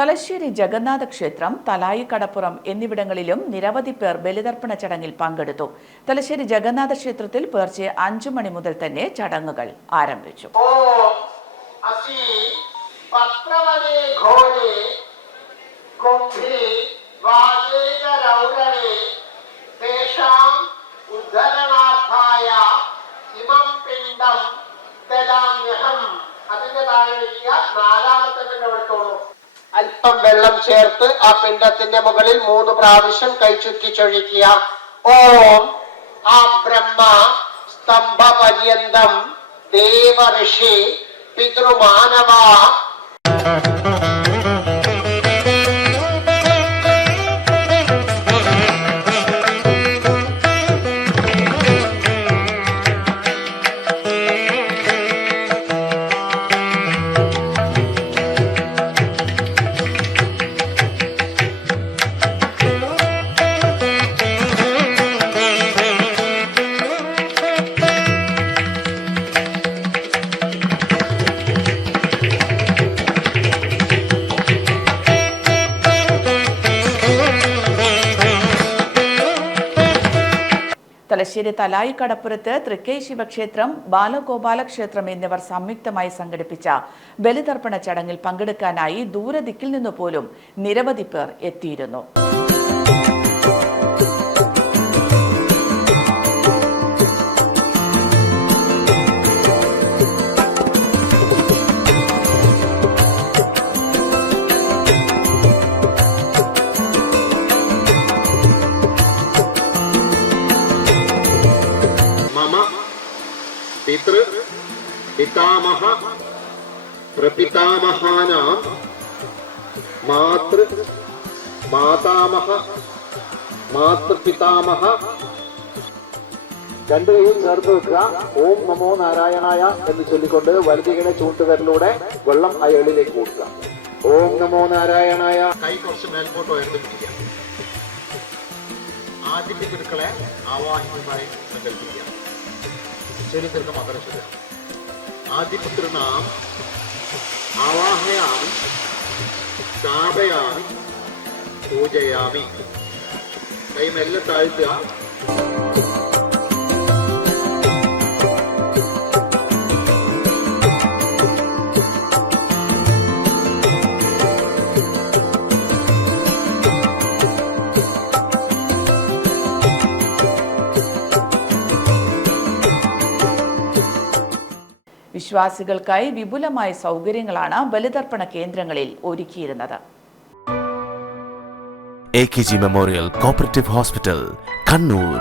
തലശ്ശേരി ജഗന്നാഥ ക്ഷേത്രം തലായി കടപ്പുറം എന്നിവിടങ്ങളിലും നിരവധി പേർ ബലിതർപ്പണ ചടങ്ങിൽ പങ്കെടുത്തു. തലശ്ശേരി ജഗന്നാഥ ക്ഷേത്രത്തിൽ പുലർച്ചെ അഞ്ചു മണി മുതൽ തന്നെ ചടങ്ങുകൾ ആരംഭിച്ചു. അതിന്റെ താഴെ നാലാമത്തെ പിന്നെടുത്തോളൂ അല്പം വെള്ളം ചേർത്ത് ആ പിണ്ടത്തിന്റെ മുകളിൽ മൂന്ന് പ്രാവശ്യം കൈ ചുറ്റിച്ചൊഴിക്കുക ഓം ആ ബ്രഹ്മ സ്തംഭ പര്യന്തം ദേവ ഋഷി പിതൃമാനവ. തലശ്ശേരി തലായി കടപ്പുറത്ത് തൃക്കൈ ശിവക്ഷേത്രം ബാലഗോപാല ക്ഷേത്രം എന്നിവർ സംയുക്തമായി സംഘടിപ്പിച്ച ബലിതർപ്പണ ചടങ്ങിൽ പങ്കെടുക്കാനായി ദൂരദിക്കിൽ നിന്നു പോലും നിരവധി പേർ എത്തിയിരുന്നു. പിതൃ പിതാമഹ പ്രപിതാമഹാനാം മാതൃ മാതാമഹ മാതൃപിതാമഹ. രണ്ടു കൈയും ചേർത്ത് വെക്കുക. ഓം നമോ നാരായണായ എന്ന് ചൊല്ലിക്കൊണ്ട് വലതികളെ ചൂണ്ടുകരലിലൂടെ വെള്ളം അയളിലേക്ക് കൊടുക്കുക ഓം നമോ നാരായണായ. കൈ കുറച്ച് മേൽപോട്ട് ഉയർത്തി ആദ്യത്തെ പിടുക്കളെ ആവാഹിതമായി സങ്കല്പിക്കുക. ശരീരത്തിற்கு മകരശുദ്ധ ആദിപുത്രനാം ആവാഹയാമി സ്ഥാപയാമി പൂജയാമി. കൈമെല്ലാം മെല്ലെ താഴ്ത്തുക. വിശ്വാസികൾക്കായി വിപുലമായ സൗകര്യങ്ങളാണ് ബലിതർപ്പണ കേന്ദ്രങ്ങളിൽ ഒരുക്കിയിരുന്നത്. A K G memorial cooperative hospital Kannur